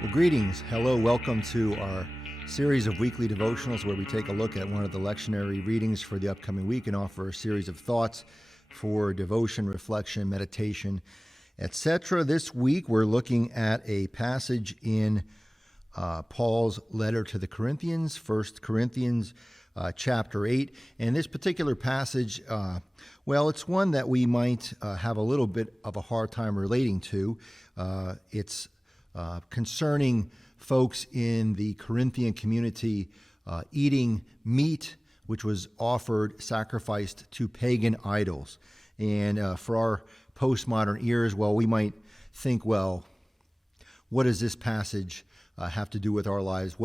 Well, greetings. Hello. Welcome to our series of weekly devotionals where we take a look at one of the lectionary readings for the upcoming week and offer a series of thoughts for devotion, reflection, meditation, etc. This week we're looking at a passage in Paul's letter to the Corinthians, 1 Corinthians chapter 8. And this particular passage, it's one that we might have a little bit of a hard time relating to. It's concerning folks in the Corinthian community eating meat which was sacrificed to pagan idols. And for our postmodern ears, we might think, what does this passage have to do with our lives?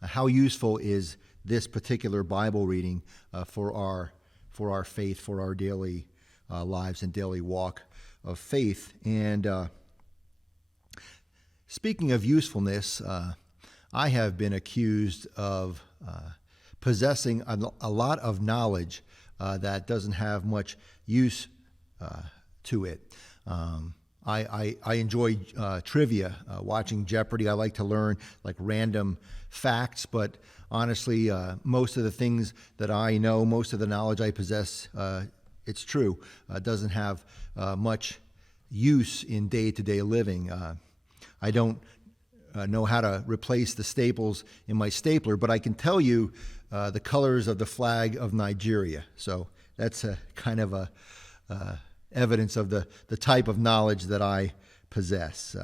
How useful is this particular Bible reading for our faith, for our daily lives and daily walk of faith? And speaking of usefulness, I have been accused of possessing a lot of knowledge that doesn't have much use to it. I enjoy trivia, watching Jeopardy. I like to learn random facts, but honestly, most of the things that I know, most of the knowledge I possess, it's true, doesn't have much use in day-to-day living. I don't know how to replace the staples in my stapler, but I can tell you the colors of the flag of Nigeria. So that's a kind of a evidence of the type of knowledge that I possess.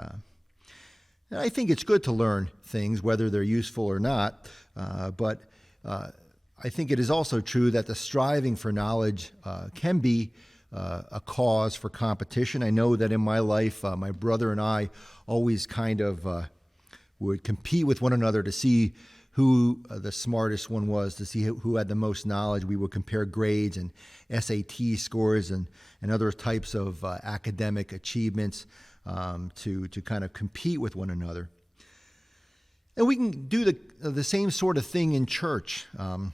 And I think it's good to learn things, whether they're useful or not, but I think it is also true that the striving for knowledge can be a cause for competition. I know that in my life, my brother and I always kind of would compete with one another to see who the smartest one was, to see who had the most knowledge. We would compare grades and SAT scores and other types of academic achievements to kind of compete with one another. And we can do the same sort of thing in church. I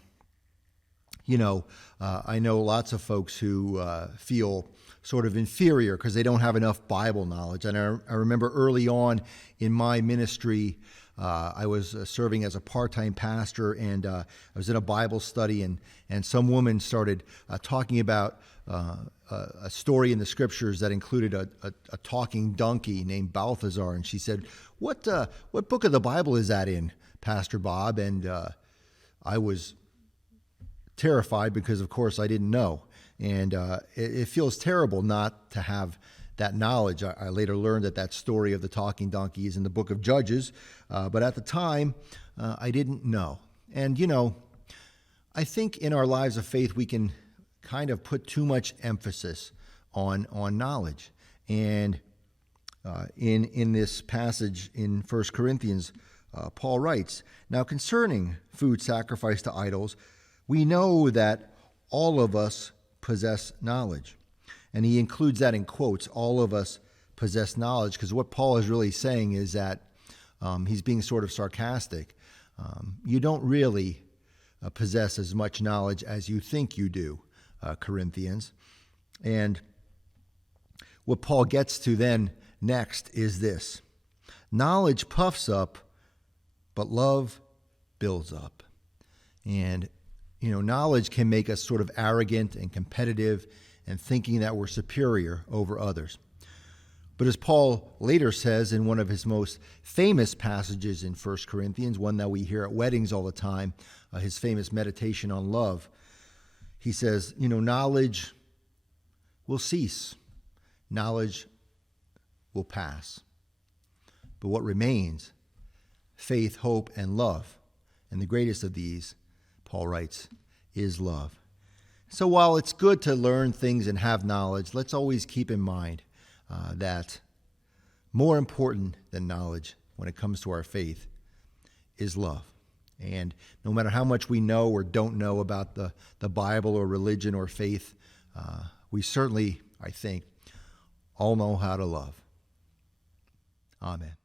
know lots of folks who feel sort of inferior because they don't have enough Bible knowledge. And I remember early on in my ministry, I was serving as a part-time pastor, and I was in a Bible study, and some woman started talking about a story in the scriptures that included a talking donkey named Balthazar. And she said, what book of the Bible is that in, Pastor Bob? And I was terrified because, of course, I didn't know. And it feels terrible not to have that knowledge. I later learned that story of the talking donkey is in the book of Judges, but at the time, I didn't know. And, I think in our lives of faith, we can kind of put too much emphasis on knowledge. And in this passage in 1 Corinthians, Paul writes, "Now concerning food sacrificed to idols, we know that all of us possess knowledge." And he includes that in quotes, all of us possess knowledge, because what Paul is really saying is that he's being sort of sarcastic. You don't really possess as much knowledge as you think you do, Corinthians. And what Paul gets to then next is this: knowledge puffs up, but love builds up. And knowledge can make us sort of arrogant and competitive and thinking that we're superior over others. But as Paul later says in one of his most famous passages in 1 Corinthians, one that we hear at weddings all the time, his famous meditation on love, he says, knowledge will cease. Knowledge will pass. But what remains? Faith, hope, and love. And the greatest of these, Paul writes, is love. So while it's good to learn things and have knowledge, let's always keep in mind that more important than knowledge when it comes to our faith is love. And no matter how much we know or don't know about the Bible or religion or faith, we certainly, I think, all know how to love. Amen.